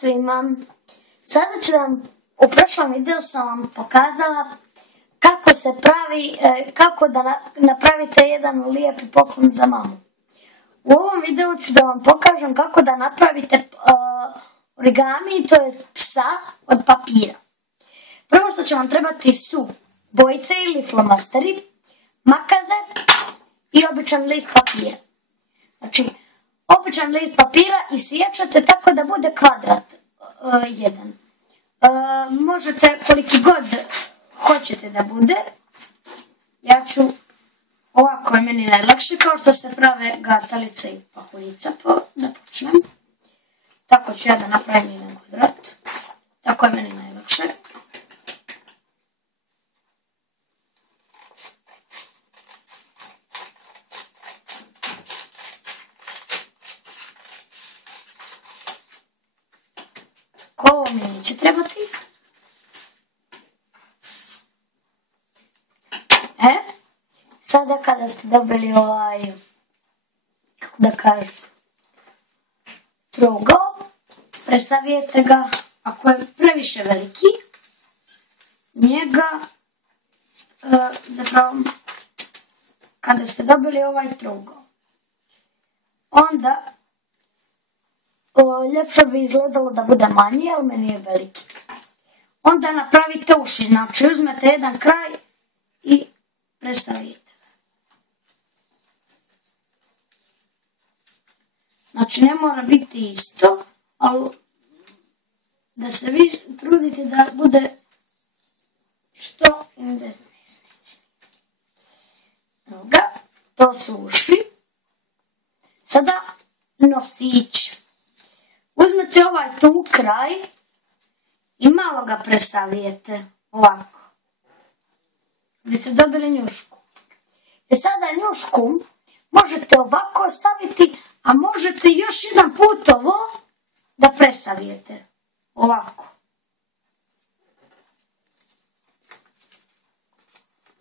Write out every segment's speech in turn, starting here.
svima! Sada ću vam, u prošlom videu sam vam pokazala kako se pravi, kako da napravite jedan lijepi poklon za mamu. U ovom videu ću da vam pokažem kako da napravite origami, to je psa od papira. Prvo što će vam trebati su bojice ili flomasteri, makaze i običan list papira. Znači, običan list papira isiječete tako da bude kvadrat jedan. Možete koliki god hoćete da bude. Ja ću, ovako je meni najlakše, kao što se prave gatalice i pahuljica, da počnem. Tako ću ja da napravim jedan kvadrat. Tako je meni najlakše. Ovo mi neće trebati. Sada kada ste dobili kako da kažem, trougao, presavijete ga, ako je previše veliki, njega, zapravo, kada ste dobili ovaj trougao, onda ljepše bi izgledalo da bude manji, ali meni je veliki. Onda napravite uši, znači uzmete jedan kraj i presavijete. Znači ne mora biti isto, ali da se vi trudite da bude što Evo ga, to su uši. Sada nosić. Uzmete ovaj tu kraj i malo ga presavijete, ovako. Da biste dobili njušku. I sada njušku možete ovako staviti, a možete još jedan put ovo da presavijete, ovako.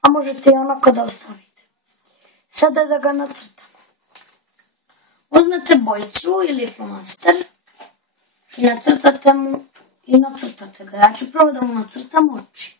A možete i onako da ostavite. Sada da ga nacrtamo. Uzmete bojicu ili flomaster i nacrtate mu i nacrtate ga. Ja ću prvo da mu nacrtam oči.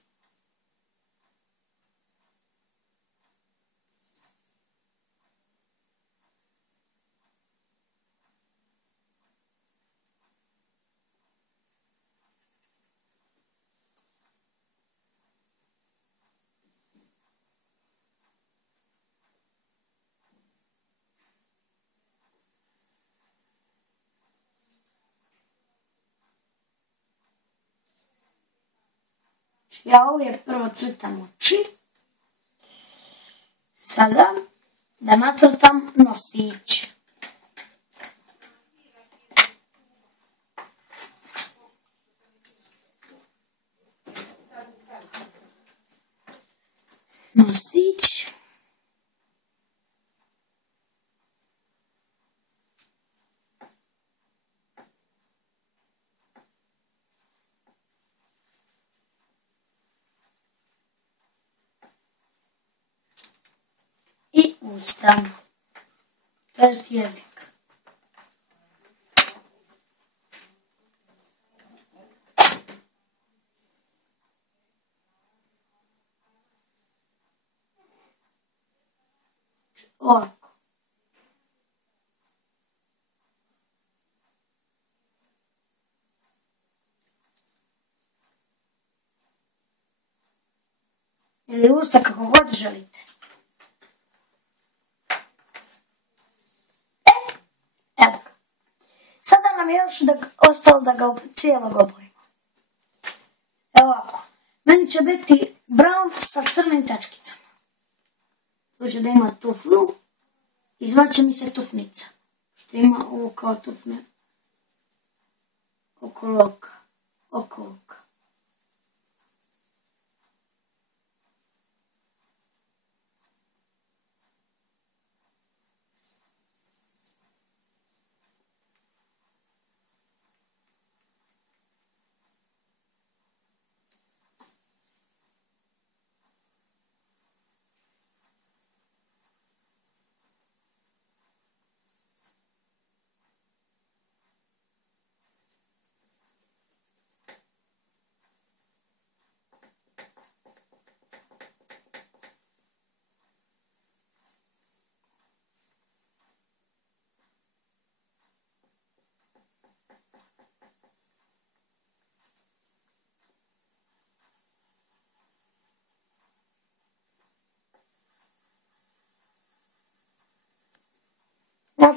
Ja uvijek prvo crtam oči. Sada da nacrtam nosić. Nosić. I usta, to jest jezik. Ovako. Ili usta kako god želite. Evo ga. Sada nam je još ostalo da ga cijelog obojimo. Evo ovako. Meni će biti brown sa crnim tačkicama. To će da ima tufnu i zvaće mi se tufnica. Što ima ovo kao tufne oko oka. Oko oka.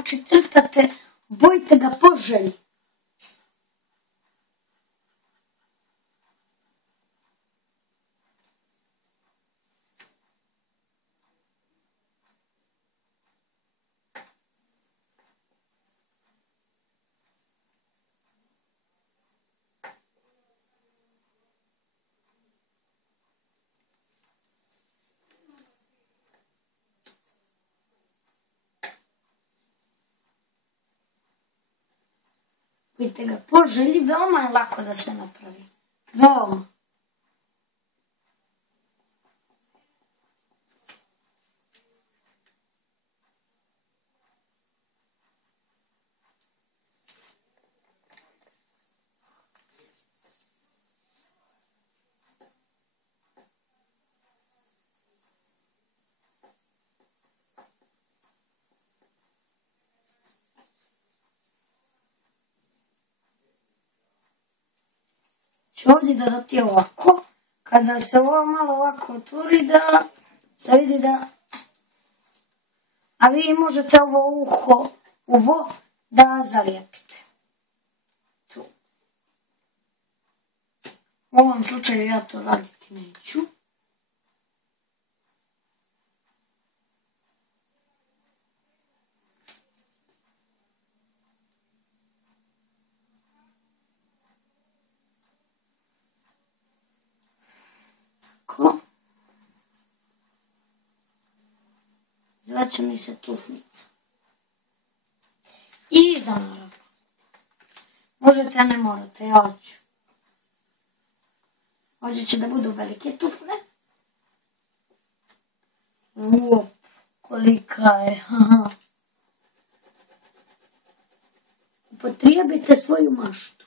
Znači crtate, bojite ga po želji. Vidite ga po želji, veoma je lako da se napravi. Veoma. Ću ovdje dodati ovako, kada se ovo malo ovako otvori da se vidi da, a vi možete ovo uho da zalijepite. Tu. U ovom slučaju ja to raditi neću. Zvaće mi se tufnica. I iza naravno. Možete, a ne morate, ja ću. Ovdje će da budu velike tufne. Uop, kolika je. Upotrijebite svoju maštu.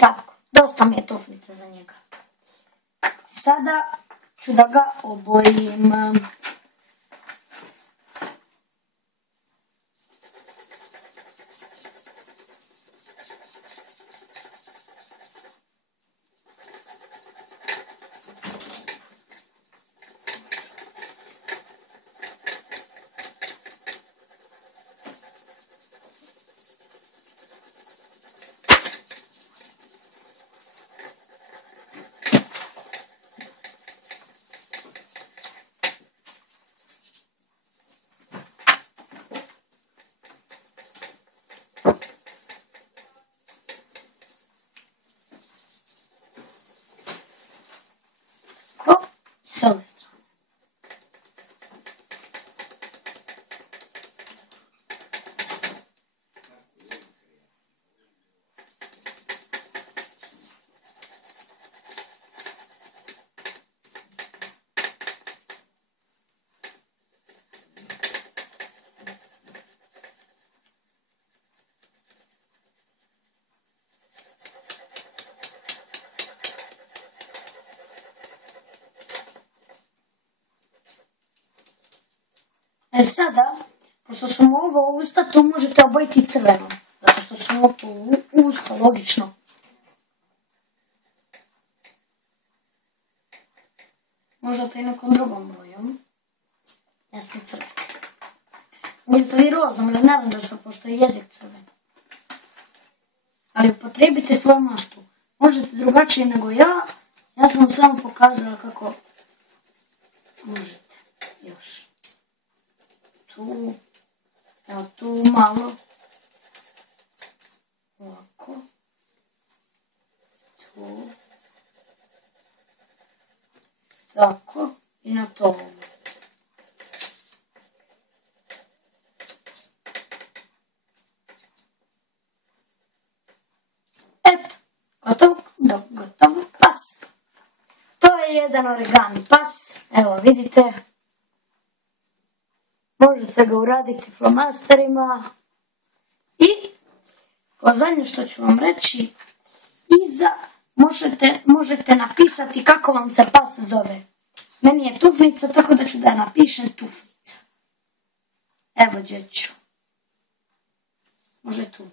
Tako, dosta mi je tuflica za njega. Sada ću da ga obojim. S ove strane. Sada, pošto su mu ovo usta, to možete obojiti crvenom. Zato što su mu to usta, logično. Možete i nekom drugom bojom. Ja sam crven. Mogli ste vi rozom ili naranđastom, pošto je jezik crven. Ali upotrijebite svoju maštu. Možete drugačije nego ja. Ja sam vam samo pokazala kako možete još. Tu. Evo tu malo. Ovako. Tu. Tako. I na to. Eto. Gotovo pas. To je jedan origami pas. Evo vidite. Možete ga uraditi flomasterima. I kao zadnje što ću vam reći, iza možete napisati kako vam se pas zove. Meni je Tufnica, tako da ću da napišem Tufnica. Evo gdje ću. Može tu.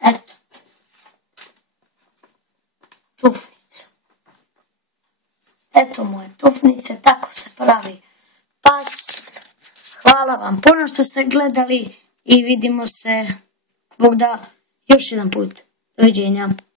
Eto. Tufnica. Eto moje Tufnice, tako se pravi pas. Hvala vam puno što ste gledali i vidimo se, Bog da, još jedan put. Doviđenja.